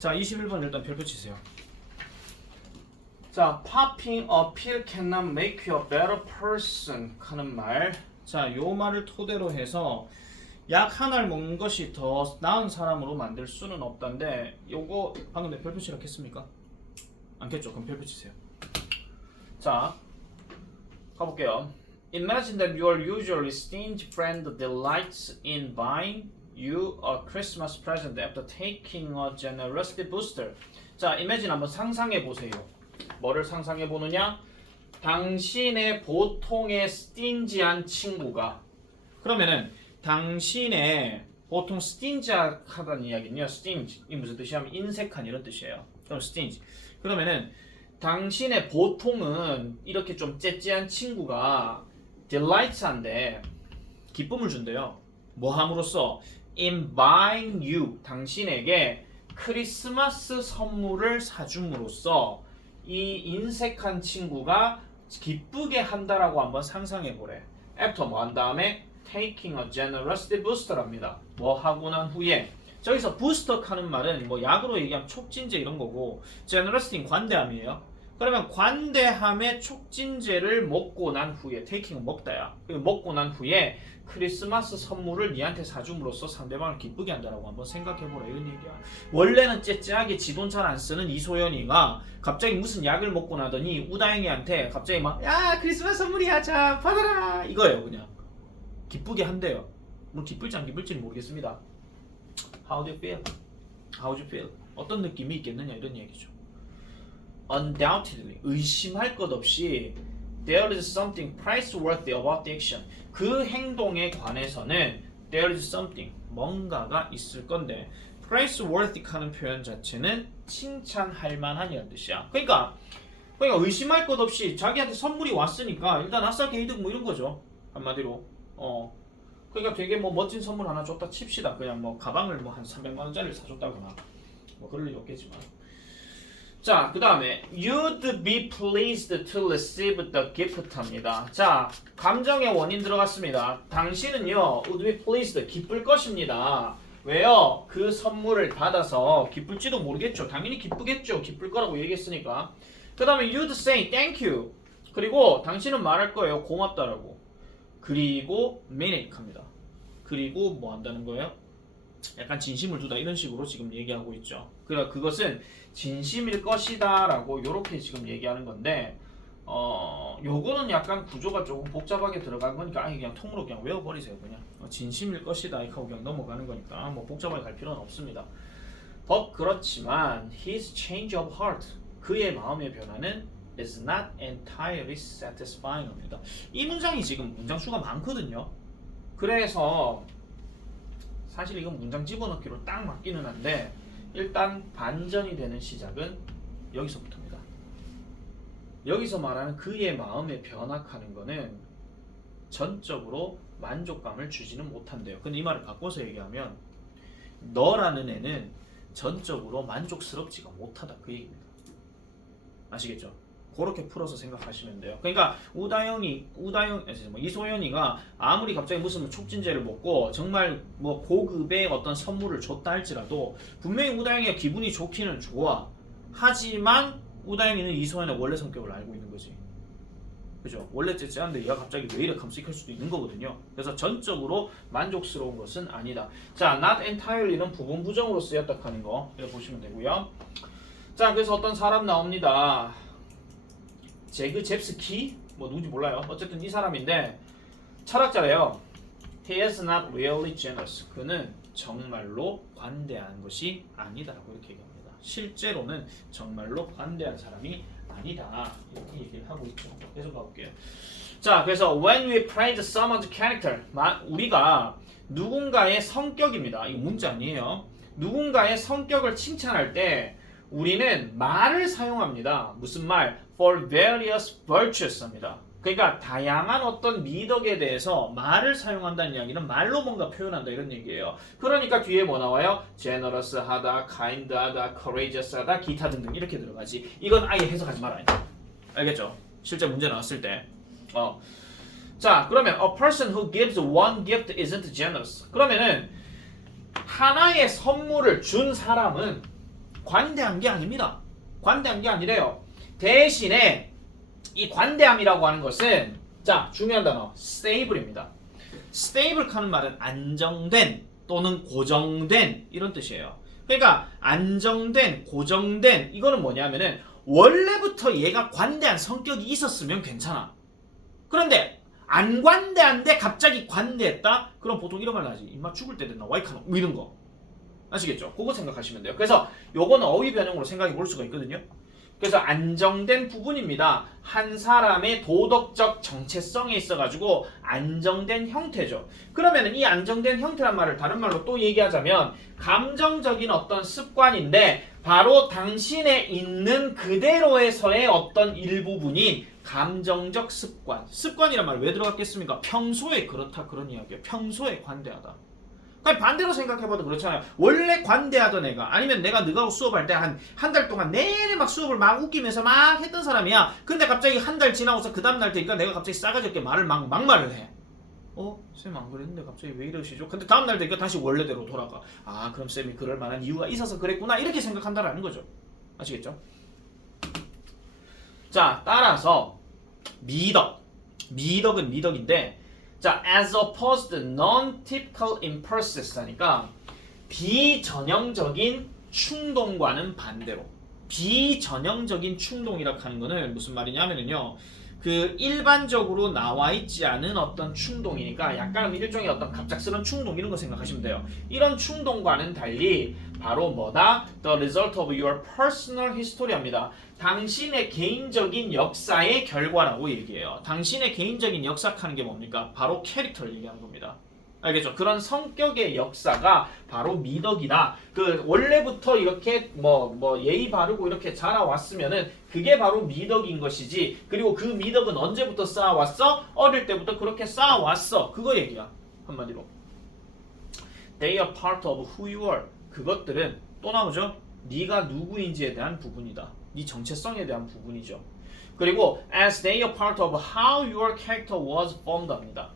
자, 21번 일단 별표 치세요. 자, popping a pill cannot make you a better person 하는 말. 자, 요 말을 토대로 해서 약 하나를 먹는 것이 더 나은 사람으로 만들 수는 없단데 요거 방금 내 별표 치라고 했습니까? 않겠죠? 그럼 별표 치세요. 자, 가볼게요. Imagine that your usually stingy friend delights in buying you a Christmas present after taking a generosity booster. 자, imagine 한번 상상해 보세요. 뭐를 상상해 보느냐? 당신의 보통의 stingy한 친구가 그러면은 당신의 보통 stingy하다는 이야기는요. stingy 이 무슨 뜻이냐면 인색한 이런 뜻이에요. 그럼 stingy. 그러면은 당신의 보통은 이렇게 좀 째째한 친구가 delights한데 기쁨을 준대요. 뭐 함으로써 in buying you 당신에게 크리스마스 선물을 사줌으로써 이 인색한 친구가 기쁘게 한다라고 한번 상상해 보래. after 뭐 한 다음에 taking a generosity booster랍니다. 뭐 하고 난 후에 저기서 booster 하는 말은 뭐 약으로 얘기하면 촉진제 이런 거고 generosity는 관대함이에요. 그러면 관대함의 촉진제를 먹고 난 후에 taking 먹다야. 먹고 난 후에 크리스마스 선물을 니한테 사줌으로써 상대방을 기쁘게 한다라고 한번 생각해보라 이런 얘기야. 원래는 째째하게 지 돈 잘 안 쓰는 이소연이가 갑자기 무슨 약을 먹고 나더니 우다영이한테 갑자기 막 야 크리스마스 선물이야 자 받아라 이거예요. 그냥 기쁘게 한대요. 뭐 기쁠지 안 기쁠지는 모르겠습니다. How do you feel? How do you feel? 어떤 느낌이 있겠느냐 이런 얘기죠. Undoubtedly 의심할 것 없이 there is something praiseworthy about the action. 그 행동에 관해서는 there is something 뭔가가 있을 건데 praiseworthy 하는 표현 자체는 칭찬할 만한이라는 뜻이야. 그러니까 의심할 것 없이 자기한테 선물이 왔으니까 일단 아싸 개이득 뭐 이런 거죠. 한마디로. 그러니까 되게 뭐 멋진 선물 하나 줬다 칩시다. 그냥 뭐 가방을 뭐 한 300만 원짜리를 사줬다거나 뭐 그럴 일 없겠지만. 자, 그 다음에 you'd be pleased to receive the gift합니다. 자, 감정의 원인 들어갔습니다. 당신은요, would be pleased, 기쁠 것입니다. 왜요? 그 선물을 받아서 기쁠지도 모르겠죠. 당연히 기쁘겠죠. 기쁠 거라고 얘기했으니까. 그 다음에 you'd say thank you. 그리고 당신은 말할 거예요. 고맙다라고. 그리고 mean it 합니다. 그리고 뭐 한다는 거예요? 약간 진심을 두다 이런 식으로 지금 얘기하고 있죠. 그러니까 그것은 진심일 것이다 라고 이렇게 지금 얘기하는 건데 요거는 약간 구조가 조금 복잡하게 들어간 거니까 아예 그냥 통으로 그냥 외워버리세요. 그냥 진심일 것이다 이렇게 하고 그냥 넘어가는 거니까 뭐 복잡하게 갈 필요는 없습니다. 그렇지만 his change of heart 그의 마음의 변화는 is not entirely satisfying 합니다. 이 문장이 지금 문장 수가 많거든요. 그래서 사실 이건 문장 집어넣기로 딱 맞기는 한데 일단 반전이 되는 시작은 여기서부터입니다. 여기서 말하는 그의 마음의 변화하는 거는 전적으로 만족감을 주지는 못한대요. 근데 이 말을 바꿔서 얘기하면 너라는 애는 전적으로 만족스럽지가 못하다 그 얘기입니다. 아시겠죠? 그렇게 풀어서 생각하시면 돼요. 그러니까 이소연이가 아무리 갑자기 무슨 촉진제를 먹고 정말 뭐 고급의 어떤 선물을 줬다 할지라도 분명히 우다영이가 기분이 좋기는 좋아. 하지만 우다영이는 이소연의 원래 성격을 알고 있는 거지. 그죠? 원래 째째한데 얘가 갑자기 왜 이래 감식할 수도 있는 거거든요. 그래서 전적으로 만족스러운 것은 아니다. 자, not entirely는 부분 부정으로 쓰였다 하는 거 이렇게 보시면 되고요. 자, 그래서 어떤 사람 나옵니다. 제그 잽스키? 뭐 누군지 몰라요. 어쨌든 이 사람인데 철학자래요. He is not really generous. 그는 정말로 관대한 것이 아니다라고 이렇게 얘기합니다. 실제로는 정말로 관대한 사람이 아니다. 이렇게 얘기를 하고 있죠. 계속 가볼게요. 자, 그래서 when we praise someone's character, 우리가 누군가의 성격입니다. 이거 문제 아니에요. 누군가의 성격을 칭찬할 때 우리는 말을 사용합니다. 무슨 말? For various virtues 합니다. 그러니까 다양한 어떤 미덕에 대해서 말을 사용한다는 이야기는 말로 뭔가 표현한다 이런 얘기예요. 그러니까 뒤에 뭐 나와요? generous하다, kind하다, courageous하다, 기타 등등 이렇게 들어가지. 이건 아예 해석하지 말아요. 알겠죠? 실제 문제 나왔을 때. 자, 그러면 a person who gives one gift isn't generous. 그러면은 하나의 선물을 준 사람은 관대한 게 아닙니다. 관대한 게 아니래요. 대신에 이 관대함이라고 하는 것은 자 중요한 단어 stable입니다. stable 하는 말은 안정된 또는 고정된 이런 뜻이에요. 그러니까 안정된 고정된 이거는 뭐냐면은 원래부터 얘가 관대한 성격이 있었으면 괜찮아. 그런데 안 관대한데 갑자기 관대했다? 그럼 보통 이런 말 하지. 임마 죽을 때 됐나? 와이카노 뭐 이런 거 아시겠죠? 그거 생각하시면 돼요. 그래서 요거는 어휘 변형으로 생각해 볼 수가 있거든요. 그래서 안정된 부분입니다. 한 사람의 도덕적 정체성에 있어가지고 안정된 형태죠. 그러면 이 안정된 형태란 말을 다른 말로 또 얘기하자면 감정적인 어떤 습관인데 바로 당신에 있는 그대로에서의 어떤 일부분인 감정적 습관. 습관이란 말 왜 들어갔겠습니까? 평소에 그렇다 그런 이야기예요. 평소에 관대하다. 그러니까 반대로 생각해봐도 그렇잖아요. 원래 관대하던 애가 아니면 내가 너하고 수업할 때 한 달 동안 내내 막 수업을 막 웃기면서 막 했던 사람이야. 근데 갑자기 한 달 지나고서 그 다음날 되니까 내가 갑자기 싸가지 없게 말을 막말을 해. 쌤 안 그랬는데 갑자기 왜 이러시죠? 근데 다음날 되니까 다시 원래대로 돌아가. 아 그럼 쌤이 그럴 만한 이유가 있어서 그랬구나 이렇게 생각한다라는 거죠. 아시겠죠? 자 따라서 미덕은 미덕인데 자, as opposed to non-typical impulses 하니까 비전형적인 충동과는 반대로 비전형적인 충동이라 하는 거는 무슨 말이냐면요. 그 일반적으로 나와 있지 않은 어떤 충동이니까 약간 일종의 어떤 갑작스러운 충동 이런 거 생각하시면 돼요. 이런 충동과는 달리 바로 뭐다? The result of your personal history입니다. 당신의 개인적인 역사의 결과라고 얘기해요. 당신의 개인적인 역사하는 게 뭡니까? 바로 캐릭터를 얘기하는 겁니다. 알겠죠? 그런 성격의 역사가 바로 미덕이다. 그 원래부터 이렇게 뭐 예의 바르고 이렇게 자라왔으면은 그게 바로 미덕인 것이지. 그리고 그 미덕은 언제부터 쌓아왔어? 어릴 때부터 그렇게 쌓아왔어. 그거 얘기야. 한마디로. They are part of who you are. 그것들은 또 나오죠. 네가 누구인지에 대한 부분이다. 네 정체성에 대한 부분이죠. 그리고 as they are part of how your character was formed 합니다.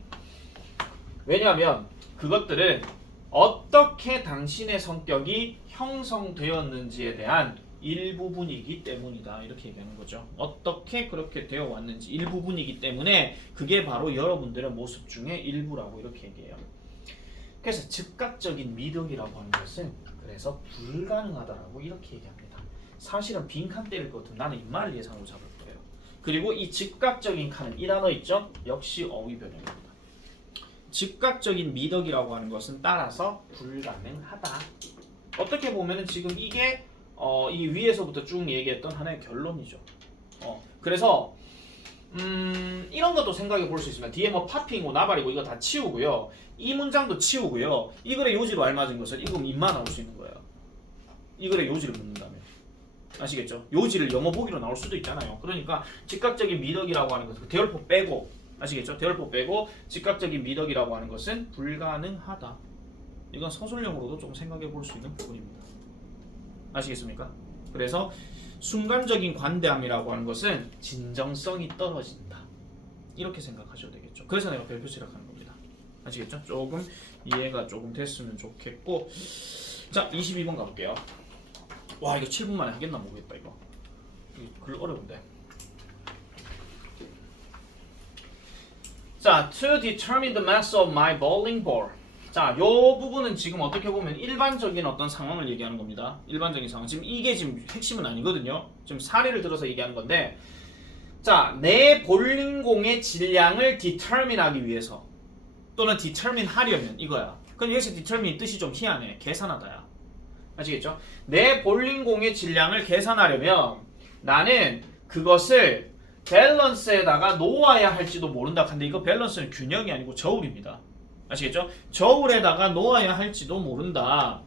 왜냐하면 그것들은 어떻게 당신의 성격이 형성되었는지에 대한 일부분이기 때문이다. 이렇게 얘기하는 거죠. 어떻게 그렇게 되어 왔는지 일부분이기 때문에 그게 바로 여러분들의 모습 중에 일부라고 이렇게 얘기해요. 그래서 즉각적인 미덕이라고 하는 것은 그래서 불가능하다라고 이렇게 얘기합니다. 사실은 빈칸 때릴 것 같으면 나는 입말을 예상으로 잡을 거예요. 그리고 이 즉각적인 칸은 이 단어 있죠? 역시 어휘 변형입니다. 즉각적인 미덕이라고 하는 것은 따라서 불가능하다. 어떻게 보면은 지금 이게 이 위에서부터 쭉 얘기했던 하나의 결론이죠. 그래서 이런 것도 생각해 볼 수 있습니다. 뒤에 뭐 파핑이고 나발이고 이거 다 치우고요. 이 문장도 치우고요. 이 글의 요지로 알맞은 것은 이거 입만 나올 수 있는 거예요. 이 글의 요지를 묻는다면. 아시겠죠? 요지를 영어 보기로 나올 수도 있잖아요. 그러니까 즉각적인 미덕이라고 하는 것은 대열포 빼고 아시겠죠? 대열포 빼고 즉각적인 미덕이라고 하는 것은 불가능하다. 이건 서술형으로도 좀 생각해 볼 수 있는 부분입니다. 아시겠습니까? 그래서 순간적인 관대함이라고 하는 것은 진정성이 떨어진다. 이렇게 생각하셔도 되겠죠. 그래서 내가 별표 칠하는 겁니다. 아시겠죠? 조금 이해가 조금 됐으면 좋겠고 자 22번 가볼게요. 와 이거 7분 만에 하겠나 모르겠다 이거. 글 어려운데. 자, to determine the mass of my bowling ball. 자, 요 부분은 지금 어떻게 보면 일반적인 어떤 상황을 얘기하는 겁니다. 일반적인 상황. 지금 이게 지금 핵심은 아니거든요. 지금 사례를 들어서 얘기하는 건데, 자, 내 볼링공의 질량을 determine하기 위해서 또는 determine 하려면 이거야. 그럼 여기서 determine 뜻이 좀 희한해. 계산하다야. 아시겠죠? 내 볼링공의 질량을 계산하려면 나는 그것을 밸런스에다가 놓아야 할지도 모른다. 근데 이거 밸런스는 균형이 아니고 저울입니다. 아시겠죠? 저울에다가 놓아야 할지도 모른다.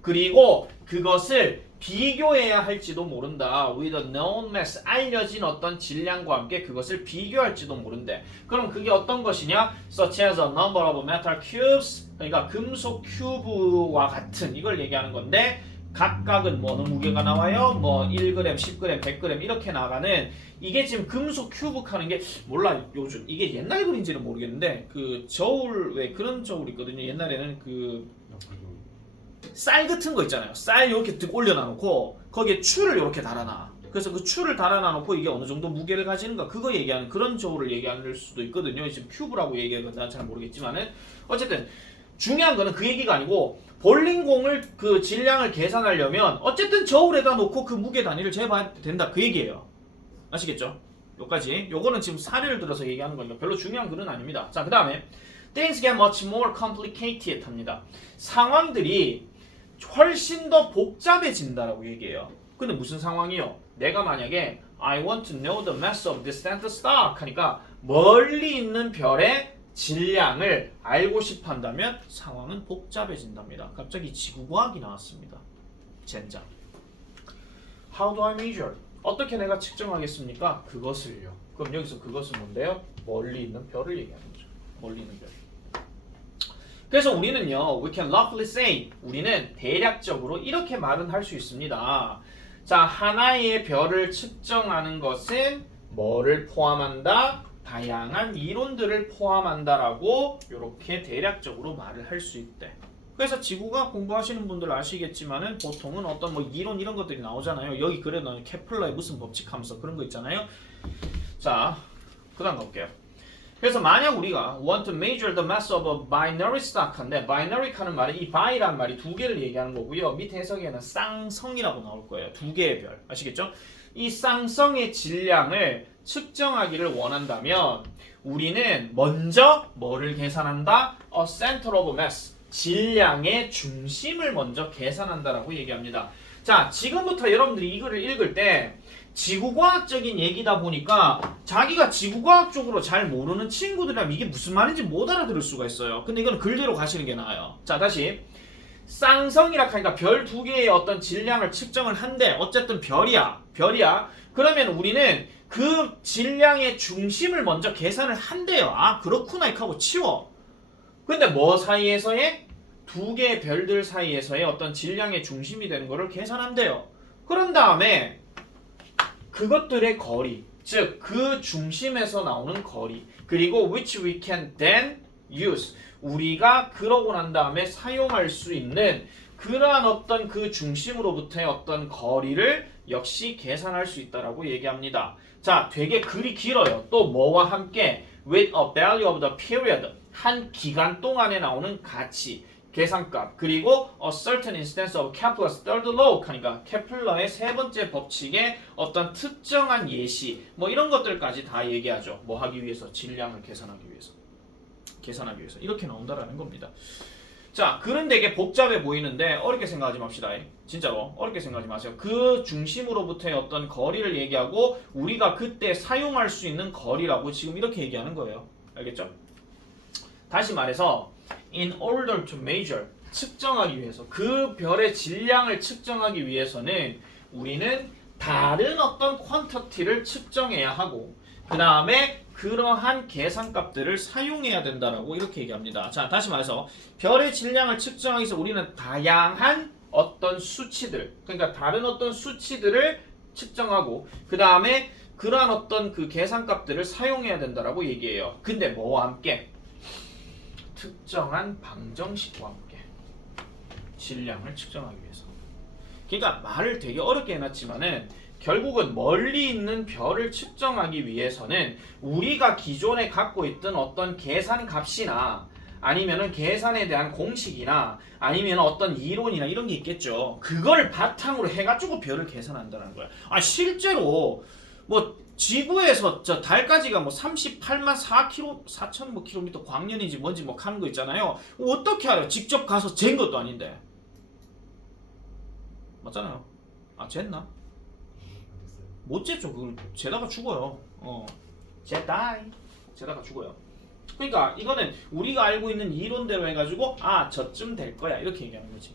그리고 그것을 비교해야 할지도 모른다. With a known mass, 알려진 어떤 질량과 함께 그것을 비교할지도 모른대. 그럼 그게 어떤 것이냐? Such as a number of metal cubes, 그러니까 금속 큐브와 같은 이걸 얘기하는 건데 각각은 뭐 어느 무게가 나와요? 뭐 1g, 10g, 100g 이렇게 나가는 이게 지금 금속 큐브 하는 게 몰라 요즘 이게 옛날 글인지는 모르겠는데 그 저울 왜 그런 저울 있거든요. 옛날에는 그 쌀 같은 거 있잖아요. 쌀 이렇게 올려놔 놓고 거기에 추를 이렇게 달아놔. 그래서 그 추를 달아놔 놓고 이게 어느 정도 무게를 가지는가 그거 얘기하는 그런 저울을 얘기하는 수도 있거든요. 지금 큐브라고 얘기하는 건 잘 모르겠지만은 어쨌든 중요한 거는 그 얘기가 아니고 볼링공을 그 질량을 계산하려면 어쨌든 저울에다 놓고 그 무게 단위를 재봐야 된다 그 얘기예요. 아시겠죠? 요까지. 요거는 지금 사례를 들어서 얘기하는 거니까 별로 중요한 글은 아닙니다. 자, 그 다음에 Things get much more complicated 합니다. 상황들이 훨씬 더 복잡해진다라고 얘기해요. 근데 무슨 상황이요? 내가 만약에 I want to know the mass of distant star 하니까 멀리 있는 별의 질량을 알고 싶어 한다면 상황은 복잡해진답니다. 갑자기 지구과학이 나왔습니다. 젠장. How do I measure? 어떻게 내가 측정하겠습니까? 그것을요. 그럼 여기서 그것은 뭔데요? 멀리 있는 별을 얘기하는 거죠. 멀리 있는 별. 그래서 우리는요, we can roughly say, 우리는 대략적으로 이렇게 말은 할 수 있습니다. 자, 하나의 별을 측정하는 것은 뭐를 포함한다? 다양한 이론들을 포함한다라고 이렇게 대략적으로 말을 할 수 있대. 그래서 지구과학 공부하시는 분들 아시겠지만은 보통은 어떤 뭐 이론 이런 것들이 나오잖아요. 여기 그래도 케플러의 무슨 법칙 하면서 그런 거 있잖아요. 자, 그 다음 갈게요. 그래서 만약 우리가 want to measure the mass of a binary stock인데 binary 하는 말은 이 by라는 말이 두 개를 얘기하는 거고요. 밑에 해석에는 쌍성이라고 나올 거예요. 두 개의 별. 아시겠죠? 이 쌍성의 질량을 측정하기를 원한다면 우리는 먼저 뭐를 계산한다? A center of mass. 질량의 중심을 먼저 계산한다라고 얘기합니다. 자, 지금부터 여러분들이 이거를 읽을 때 지구과학적인 얘기다 보니까 자기가 지구과학 쪽으로 잘 모르는 친구들이라면 이게 무슨 말인지 못 알아들을 수가 있어요. 근데 이건 글대로 가시는 게 나아요. 자, 다시 쌍성이라 하니까 별 두 개의 어떤 질량을 측정을 한대. 어쨌든 별이야. 그러면 우리는 그 질량의 중심을 먼저 계산을 한대요. 아, 그렇구나 이렇게 하고 치워. 근데 뭐 사이에서의? 두 개의 별들 사이에서의 어떤 질량의 중심이 되는 거를 계산한대요. 그런 다음에 그것들의 거리, 즉 그 중심에서 나오는 거리, 그리고 which we can then use, 우리가 그러고 난 다음에 사용할 수 있는 그러한 어떤 그 중심으로부터의 어떤 거리를 역시 계산할 수 있다라고 얘기합니다. 자, 되게 글이 길어요. 또 뭐와 함께 with a value of the period, 한 기간 동안에 나오는 가치, 계산값, 그리고 a certain instance of Kepler's third law 하니까 케플러의 세 번째 법칙의 어떤 특정한 예시, 뭐 이런 것들까지 다 얘기하죠. 뭐 하기 위해서? 질량을 계산하기 위해서 이렇게 나온다라는 겁니다. 자, 글은 되게 복잡해 보이는데 어렵게 생각하지 맙시다. 진짜로 어렵게 생각하지 마세요. 그 중심으로부터의 어떤 거리를 얘기하고 우리가 그때 사용할 수 있는 거리라고 지금 이렇게 얘기하는 거예요. 알겠죠? 다시 말해서 in order to measure, 측정하기 위해서, 그 별의 질량을 측정하기 위해서는 우리는 다른 어떤 퀀터티를 측정해야 하고 그 다음에 그러한 계산값들을 사용해야 된다라고 이렇게 얘기합니다. 자, 다시 말해서 별의 질량을 측정하기 위해서 우리는 다양한 어떤 수치들, 그러니까 다른 어떤 수치들을 측정하고 그 다음에 그러한 어떤 그 계산값들을 사용해야 된다라고 얘기해요. 근데 뭐와 함께? 특정한 방정식과 함께 질량을 측정하기 위해서. 그러니까 말을 되게 어렵게 해놨지만은 결국은 멀리 있는 별을 측정하기 위해서는 우리가 기존에 갖고 있던 어떤 계산 값이나 아니면은 계산에 대한 공식이나 아니면 어떤 이론이나 이런 게 있겠죠. 그걸 바탕으로 해가지고 별을 계산한다는 거야. 아, 실제로 뭐 지구에서 저 달까지가 뭐 38만 4천 뭐 킬로미터 광년인지 뭔지 뭐 하는 거 있잖아요. 어떻게 알아요? 직접 가서 잰 것도 아닌데. 맞잖아요. 아, 쟀나? 못 쟀죠. 그걸 재다가 죽어요. 재다가 죽어요. 그러니까 이거는 우리가 알고 있는 이론대로 해가지고 아, 저쯤 될 거야 이렇게 얘기하는 거지.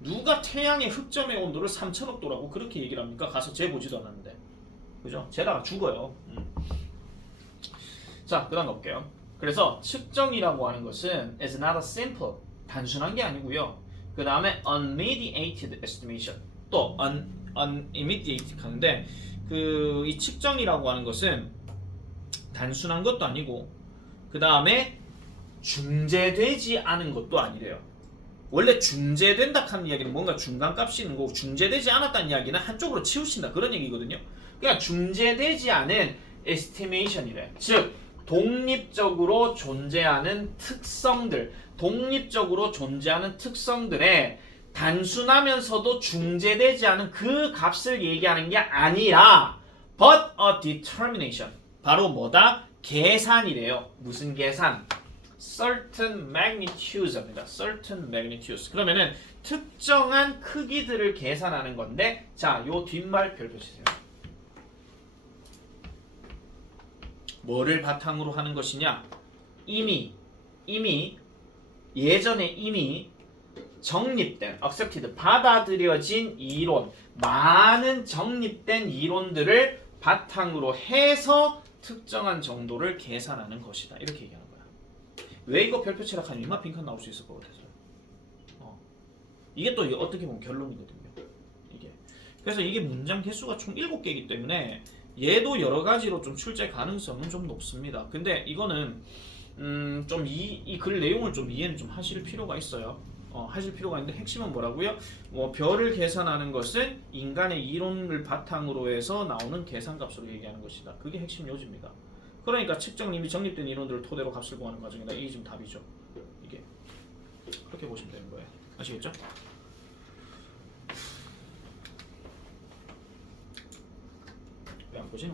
누가 태양의 흑점의 온도를 3천억 도라고 그렇게 얘기를 합니까? 가서 재보지도 않았는데. 그죠? 재다가 죽어요. 자, 그 다음 가볼게요. 그래서 측정이라고 하는 것은 is not a simple, 단순한 게 아니고요. 그 다음에 unmediated estimation, 또 unmediated 하는데 이 측정이라고 하는 것은 단순한 것도 아니고 그 다음에 중재되지 않은 것도 아니래요. 원래 중재된다 하는 이야기는 뭔가 중간값이 있는 거고 중재되지 않았다는 이야기는 한쪽으로 치우친다 그런 얘기거든요. 그러니까 중재되지 않은 estimation이래. 즉 독립적으로 존재하는 특성들의 단순하면서도 중재되지 않은 그 값을 얘기하는 게 아니라 but a determination. 바로 뭐다? 계산이래요. 무슨 계산? certain magnitudes입니다. certain magnitudes. 그러면은 특정한 크기들을 계산하는 건데, 자, 요 뒷말 별표 치세요. 뭐를 바탕으로 하는 것이냐? 이미 예전에 이미 정립된, accepted, 받아들여진 이론, 많은 정립된 이론들을 바탕으로 해서 특정한 정도를 계산하는 것이다. 이렇게 얘기하는 거야. 왜 이거 별표 치락하니 이마 빈칸 나올 수 있을 것 같아서. 이게 또 어떻게 보면 결론이거든요. 이게. 그래서 이게 문장 개수가 총 7개이기 때문에 얘도 여러 가지로 좀 출제 가능성은 좀 높습니다. 근데 이거는 좀 이 글 내용을 좀 이해는 좀 하실 필요가 있어요. 하실 필요가 있는데 핵심은 뭐라고요? 별을 계산하는 것은 인간의 이론을 바탕으로 해서 나오는 계산값으로 얘기하는 것이다. 그게 핵심 요지입니다. 그러니까 측정 이미 정립된 이론들을 토대로 값을 구하는 과정이다. 이게 지금 답이죠. 이게 그렇게 보시면 되는 거예요. 아시겠죠? 왜 안 보지?